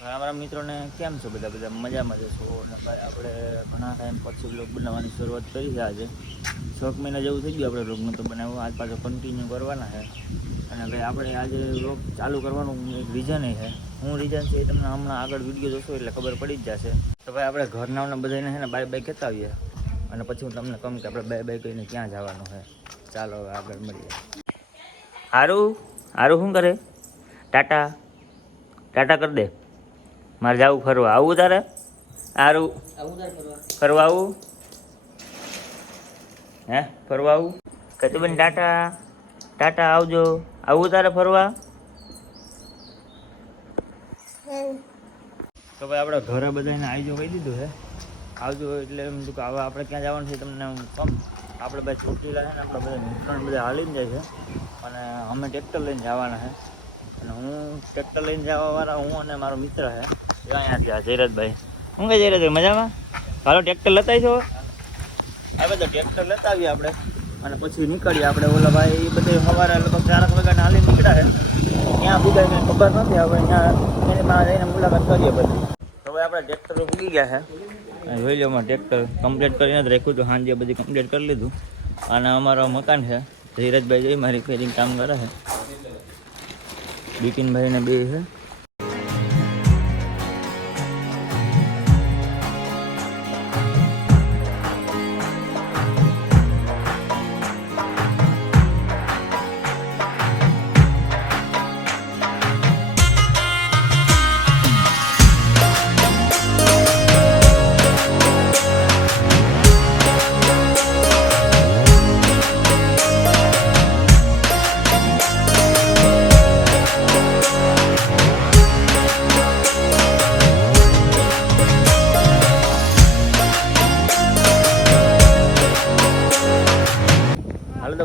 હવે અમારા મિત્રોને કેમ છો બધા? બધા મજામાં જ છો અને આપણે ઘણા ટાઈમ પછી બ્લોગ બનાવવાની શરૂઆત કરી છે આજે. છ મહિના જેવું થઈ ગયું આપણે બ્લોગનું તો બનાવ્યું આજ પાછો કન્ટિન્યુ કરવાના છે. અને ભાઈ, આપણે આજે બ્લોગ ચાલુ કરવાનું એક રીઝન એ છે. હું રીઝન છે એ તમને હમણાં આગળ વીડિયો જોશો એટલે ખબર પડી જ જશે. તો ભાઈ, આપણે ઘરના બધાને છે ને બાય બાય કહેતા આવીએ અને પછી હું તમને કહું કે આપણે બાય બાય કહીને ક્યાં જવાનું છે. ચાલો હવે આગળ મળીએ. હારું? હારું શું કરે? ટાટા? ટાટા કરી દે. મારે જવું ફરવા. આવું તારે? સારું. ફરવા આવું? હે? ફરવા આવું? કતુબેન ટાટા. ટાટા આવજો. આવું તારે ફરવા? તો ભાઈ આપણે ઘરે બધાને આવજો કહી દીધું છે આવજો એટલે એમ કે હવે આપણે ક્યાં જવાનું છે તમને હું કહું. આપણે ભાઈ છૂટી છે ને આપણે બધા મિત્રણ બધા હાલીને જાય છે. અને અમે ટ્રેક્ટર લઈને જવાના છે. અને હું ટ્રેક્ટર લઈને જવાવાળા, હું અને મારો મિત્ર છે. એ અહીંયા છે જયરાજભાઈ. શું કે જયરાજભાઈ મજામાં? હાલો ટ્રેક્ટર લેતા છો આ તો ટ્રેક્ટર લેતા આવીએ આપણે. અને પછી નીકળીએ આપણે. ઓલા ભાઈ એ બધે સવારે લગભગ ચારક વાગ્યાના હાલી નીકળ્યા પૂગાય કંઈ ખબર નથી હવે ત્યાં એની પાસે જઈને મુલાકાત કરીએ બધી હવે આપણે ટ્રેક્ટર પૂગી ગયા છે. જોઈ લો અમારે ટ્રેક્ટર કમ્પ્લીટ કરીને જ રાખ્યું હતું સાંજે બધી કમ્પ્લીટ કરી લીધું. અને અમારો મકાન છે. ધીરજભાઈ જોઈ મારી ફેરિંગ કામ કરે છે. બિપિનભાઈ ને બે છે.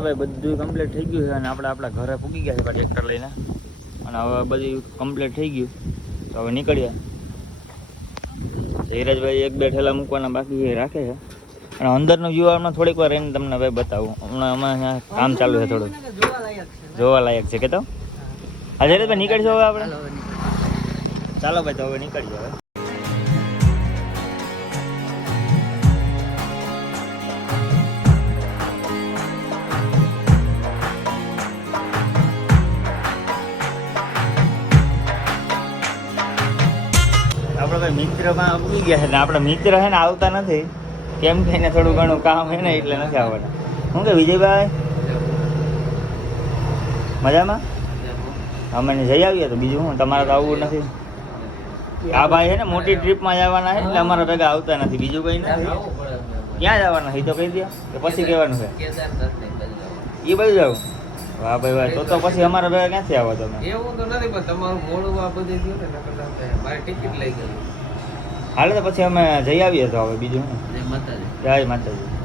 ભાઈ બધું કમ્પ્લીટ થઈ ગયું છે અને આપણે આપણા ઘરે પૂગી ગયા છે ટ્રેક્ટર લઈને. અને હવે બધું કમ્પ્લીટ થઈ ગયું. તો હવે નીકળીએ ધીરજભાઈ એક બે ઠેલા મૂકવાના બાકી રાખે છે. અને અંદરનો વ્યૂ હમણાં થોડીક વાર રહીને તમને ભાઈ બતાવું. હમણાં અહીંયા કામ ચાલુ છે થોડું. જોવા લાયક છે કે તો હા, ધીરજભાઈ, નીકળશો હવે આપણે? ચાલો ભાઈ, તો હવે નીકળીએ હવે. આપણે ભાઈ મિત્રમાં ઉગી ગયા છે ને આપણા મિત્ર છે ને આવતા નથી. કેમ કે એને થોડું ઘણું કામ છે ને એટલે નથી આવવાના. શું કે વિજયભાઈ? મજામાં? અમે જઈ આવીએ તો બીજું હું તમારે તો આવવું નથી. આ ભાઈ છે ને મોટી ટ્રીપમાં જવાના છે એટલે અમારા ભેગા આવતા નથી. બીજું કંઈ નથી. ક્યાં જવાના છે? તો કહી દો કે પછી કહેવાનું છે. એ બધું જાવ વાહ ભાઈ વાહ. તો તો પછી અમારા ભેગા ક્યાંથી આવો તમે? એવું તો નથી પણ તમારું મોડું આ બધે થયું ને નકર મારી ટિકિટ લઈ ગઈ હાલે તો પછી અમે જઈ આવીએ તો હવે બીજું જય માતાજી. જય માતાજી.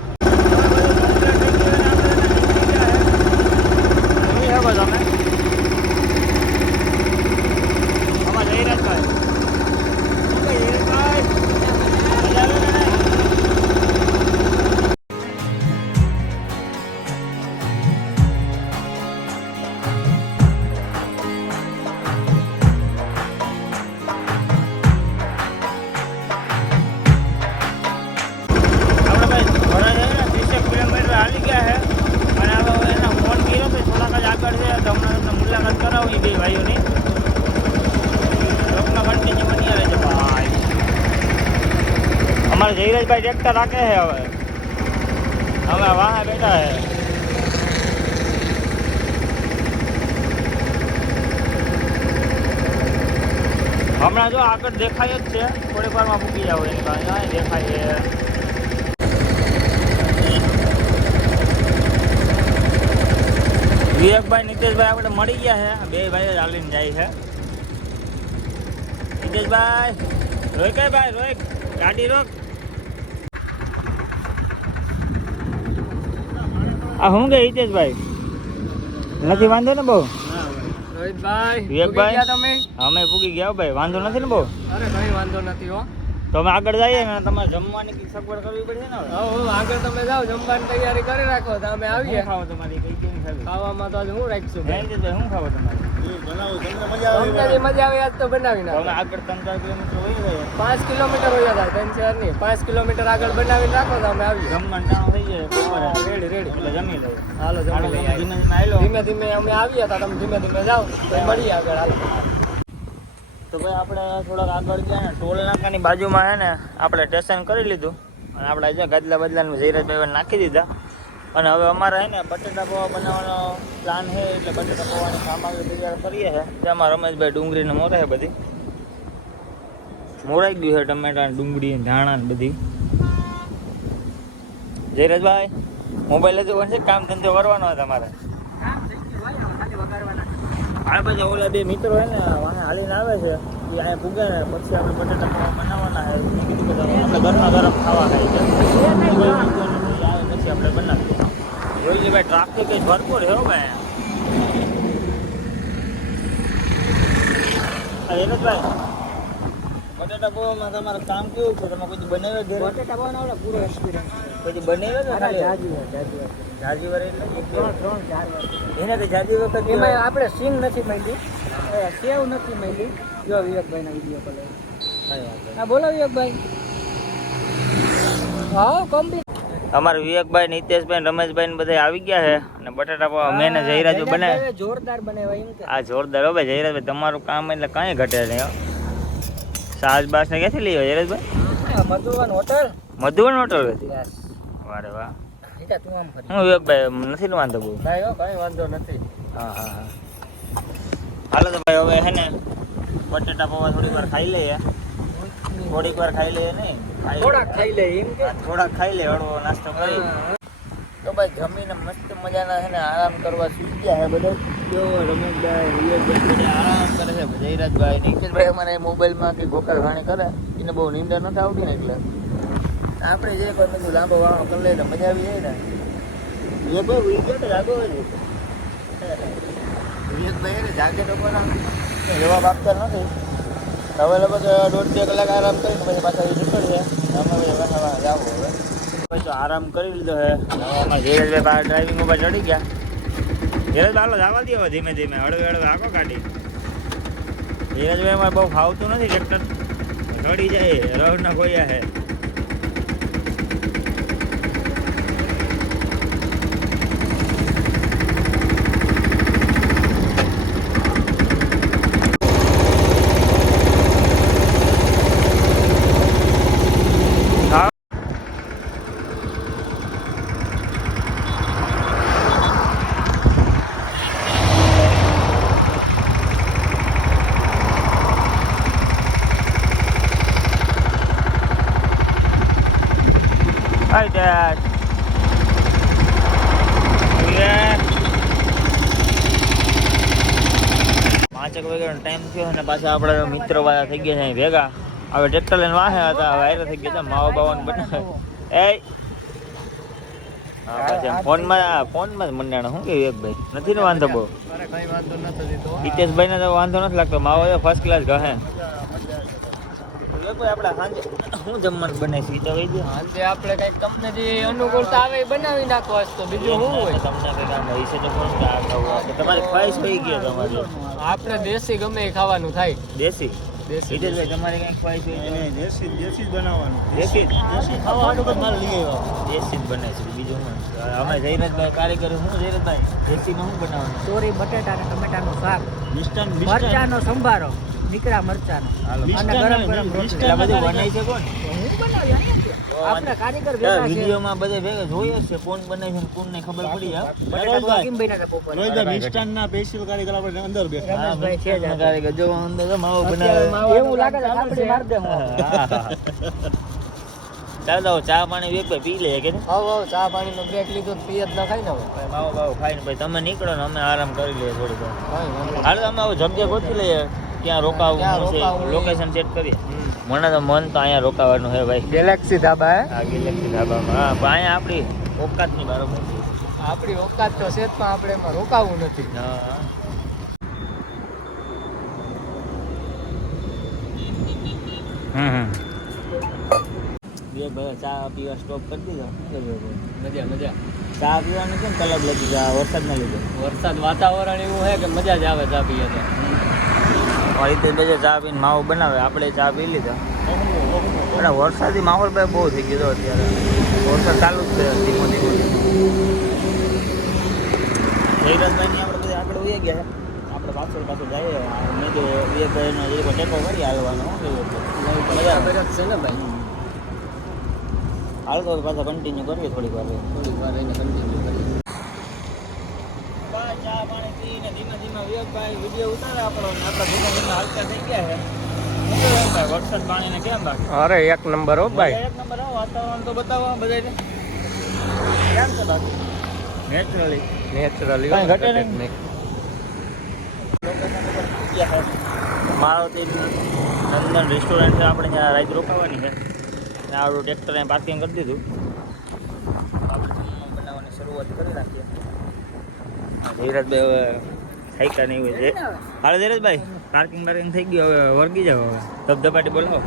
અમારે એકતા રાખે છે હવે. હવે વાહે બેઠા છે. હમણાં જો આગળ દેખાય જ છે. થોડીક વારમાં મૂકી જાવ એની પાસે. દેખાય છે. વિવેકભાઈ, નીતેશભાઈ આપણે મળી ગયા છે. બે ભાઈ ચાલીને જાય છે. નીતેશભાઈ રોકે ભાઈ રોક ગાડી રોક. આ શું કે હિતેશભાઈ? નથી વાંધો ને બહુ? રોહિતભાઈ વિવેકભાઈ? તમે? અમે પૂગી ગયા ભાઈ વાંધો નથી ને બહુ? અરે કઈ વાંધો નથી હો. તો અમે આગળ જઈએ ને તમારે જમવાની કઈ સગવડ કરવી પડશે ને હવે? આગળ તમે જાઓ જમવાની તૈયારી કરી રાખો તો અમે આવીએ. ખાવો તમારી કઈ કેમ ખાવી ખાવામાં તો આજે હું રાખીશું જય હિન્દભાઈ શું ખાવો તમારે? મજા આવે આજ તો બનાવી નાખો. આગળ ત્રણ ચાર કિલોમીટર હોય જાય પાંચ કિલોમીટર હોય જાય ત્રણ ચાર નહીં પાંચ કિલોમીટર આગળ બનાવીને રાખો તો અમે આવીએ. જમવાનું ટાણું થઈ જાય રેડી રેડી. એટલે જમી લઈએ. હાલો હાલો, જમી લઈએ ધીમે ધીમે ધીમે ધીમે અમે આવીએ તો તમે ધીમે ધીમે જાઓ તો મળીએ આગળ હાલો. તો ભાઈ આપણે થોડાક આગળ ગયા ને, ટોલ નાકાની બાજુમાં છે ને, આપણે સ્ટેશન કરી લીધું. અને આપણે જે ગાદલા બદલાનું જયરાજભાઈ નાખી દીધા. અને હવે અમારે છે ને બટેટા પૌવા બનાવવાનો પ્લાન છે, એટલે બટેટા પૌવાની સામગ્રી તૈયાર કરીએ છે. તેમાં રમેશભાઈ ડુંગળીને મોરે છે બધી. મોરાઈ ગયું છે ટમેટા ડુંગળી ધાણા ને બધી. જયરાજભાઈ મોબાઈલ જ છે કામ ધંધો કરવાનો હોય તમારે? આ બધા ઓલા બે મિત્રો હે ને વાંહે હાલીને આવે છે. એ અહીંયા પૂગે ને પછી આપણે બટેટા પૌવા બનાવવાના છે મેં કીધું કે આપણે ગરમા ગરમ ખાવા ખાઈ છે આવે પછી આપણે બનાવીએ. જોઈ લે ભાઈ ટ્રાફિક જ ભરપૂર હો ભાઈ. આ હિરતભાઈ બટાટા પૌવામાં તમારું કામ કેવું છે? તમે કોઈ બનાવ્યો ઘરે? બટેટા પૂરો એક્સપિરિયન્સ કોઈ બનાવ્યો છે ખાલી? જાજી વાર એટલે ત્રણ ત્રણ ચાર વાર એને તો જાજી વખત એમાં આપણે સિંગ નથી મળી સેવ નથી મળી જો વિવેકભાઈ ના વીડિયો નહીં. હા બોલો વિવેકભાઈ. હા કમ્પ્લીટ અમારા વિવેકભાઈ નિતેશભાઈ રમેશભાઈ ને બધા આવી ગયા છે અને બટાટા પાવ મેં જયરાજ બનાવે જોરદાર બનાવ્યા એમ આ જોરદાર હવે જયરાજભાઈ તમારું કામ એટલે કાંઈ ઘટે નહીં સાસ બાસ ને ક્યાંથી લઈ જયરાજભાઈ? મધુવન હોટલ. મધુવન હોટલ હતી વારે વાહ. હું વિવેકભાઈ નથી વાંધો બહુ? ભાઈ વાંધો નથી. હા હા હા. હાલો તો ભાઈ હવે હે ને બટેટા પૌવા થોડીક વાર ખાઈ લઈએ. થોડીક વાર ખાઈ લઈએ ખાઈ થોડાક ખાઈ લે એમ કે? થોડાક ખાઈ લે હળવો નાસ્તો કરી. તો ભાઈ જમીને મસ્ત મજાના છે ને આરામ કરવા સુઈ ગયા છે બધા? જો રમેશભાઈ વિવેકભાઈ બધા આરામ કરે છે. જયરાજભાઈ નિખિલભાઈ અમારે મોબાઈલમાં કે ગોકળ ઘાણી કરે એને બહુ નિંદર નથી આવતી ને એટલે. આપણે જે કોઈ બધું લાંબો વાળો કરી લઈએ મજા આવી જાય ને. વિવેકભાઈ બહુ જાગો હજી. વિવેકભાઈ એને જાગે તો જવાબ આપતા નથી. હવે લગભગ દોઢ બે કલાક આરામ કરીને પછી પાછા એ નીકળીએ. અમે હવે હવે. પછી આરામ કરી લીધો હે. હવે અમારા ધીરજભાઈ બહાર ડ્રાઇવિંગ ઉપર ચડી ગયા. ધીરજ હાલો જવા દો ધીમે ધીમે. હળવે હળવે આગો કાઢી. ધીરજભાઈ બહુ ફાવતું નથી, ટ્રેક્ટર. રડી જાય રવના ખોયા હે હા Hi, Dad. Yeah. પાંચેક વાગ્યાનો ટાઈમ થયો અને પાછા આપણે મિત્રો વાળા થઈ ગયા છે ભેગા. હવે ટ્રેક્ટર લઈને વાહે હતા હવે આયરા થઈ ગયા હતા માવો બાવાનું બનાવે. એ હા પાછા ફોનમાં ફોનમાં જ મંડાણો શું કહ્યું એક ભાઈ? નથી ને વાંધો બહુ? હિતેશભાઈને તો વાંધો નથી લાગતો માવો તો ફર્સ્ટ ક્લાસ કહે વિવેકભાઈ આપણે સાંજે જમવાનું એ તો આજે આપણે કંઈક તમને જે અનુકૂળતા આવે એ બનાવી નાખો આજ તો. બીજું શું હોય? તમને કંઈક આમ હશે તો કોણ કે આ ખાવું આ કે તમારી ખ્વાહિશ થઈ ગઈ તમારી. આપણે દેશી ગમે એ ખાવાનું થાય. દેશી? દેશી તમારી કંઈક ખ્વાહિશ હોય દેશી દેશી જ બનાવવાનું. દેશી? દેશી ખાવાનું તો મારે લઈ આવ્યો દેશી જ બને છે બીજું શું? અમે જયરાજભાઈ કારીગર શું જયરાજભાઈ? દેશીમાં શું બનાવવાનું? ચોરી બટેટા અને ટમેટાનું શાક મિષ્ટાન. મરચાનો સંભારો. નીકળ્યા મરચાનો. અને ગરમ ગરમ રોટલા. બધું બનાવી શકો કોણ હું બનાવી અહીંયા જ. આપણે કારીગર ભેગા છે. વિડીયોમાં બધે ભેગા જોઈએ છે કોણ બને છે ને કોણ નહીં ખબર પડી હા? બટેટા કેમ બન્યા હતા બપોરે? રોહિતભાઈ મિષ્ટાનના સ્પેશિયલ કારીગર આપણે અંદર બેઠા. રમેશભાઈ છે જ કારીગર. જો અંદર માવો બનાવે. એવું લાગે છે થાપડી માર દે હું. હા, હા. ચા પાણી વેક પી લઈએ કે હવ હવ ચા પાણીનો બ્રેક લીધો તો પીએ જ ન ખાઈ ને હવે. માવો બાવો ખાઈને તમે નીકળો ને અમે આરામ કરી લઈએ થોડીક હાલ અમે હવે જગ્યા ગોતી લઈએ. ક્યાં રોકાવું છે? લોકેશન સેટ કરીએ. મને તો મન તો અહીંયા રોકાવાનું છે ભાઈ. ગેલેક્સી ધાબા હે? આ ગેલેક્સી ધાબામાં. હા પણ અહીંયા આપણી ઓકાતની બરાબર આપણી ઓકાત તો છે જ પણ આપણે એમાં રોકાવું નથી. હા. હમ હમ. બે ભાઈ ચા પીવા સ્ટોપ કરી દીધો? મજા મજા. ચા પીવાનું કેમ કલબ લગી જાય આ વરસાદના લીધે. વરસાદ વાતાવરણ એવું છે કે મજા જ આવે ચા પીએ તો મારી બે ચા પીને માવો બનાવે. આપણે ચા પી લીધા. અને વરસાદી માહોલ ભાઈ બહુ થઈ ગયો અત્યારે. વરસાદ ચાલુ જ છે ધીમો ધીમો. ધીમો આપણે બધા આગળ ઉઈ ગયા આપણે પાછળ પાછળ જઈએ. મેં તો વિવેકભાઈનો જે કોઈ ટેકો કરી હાલવાનો. શું કેવું છે? મજા છે ને ભાઈ? હાલ તો પાછા કન્ટિન્યુ કરીએ થોડીક વાર. થોડીક વાર એને કન્ટિન્યુ કરીએ. પાણી વિવેકભાઈ વીડિયો ઉતારે આપણો ને આપણે ધીમે ધીમે હાલતા થઈ ગયા છે. શું કહેવાય ભાઈ? વરસાદ પાણીને કેમ બાકી? અરે એક નંબર હો એક નંબર વાતાવરણ તો બતાવો બધાને કેમ છે બાકી? નેચરલી નેચરલી કાંઈ ઘટે નહીં. મારુતિ નંદન રેસ્ટોરન્ટ છે આપણે ત્યાં રાઈડ રોકાવાની છે. ને આપણું ટ્રેક્ટર અહીં પાર્કિંગ કરી દીધું. આપણે બનાવવાની શરૂઆત કરી નાખીએ. ધીરજભાઈ હવે ખાઈકા ને એવું છે. હાલો ધીરજભાઈ. પાર્કિંગ પાર્કિંગ થઈ ગયું હવે વર્ગી જાવ હવે. ધબધપાટી બોલાવો.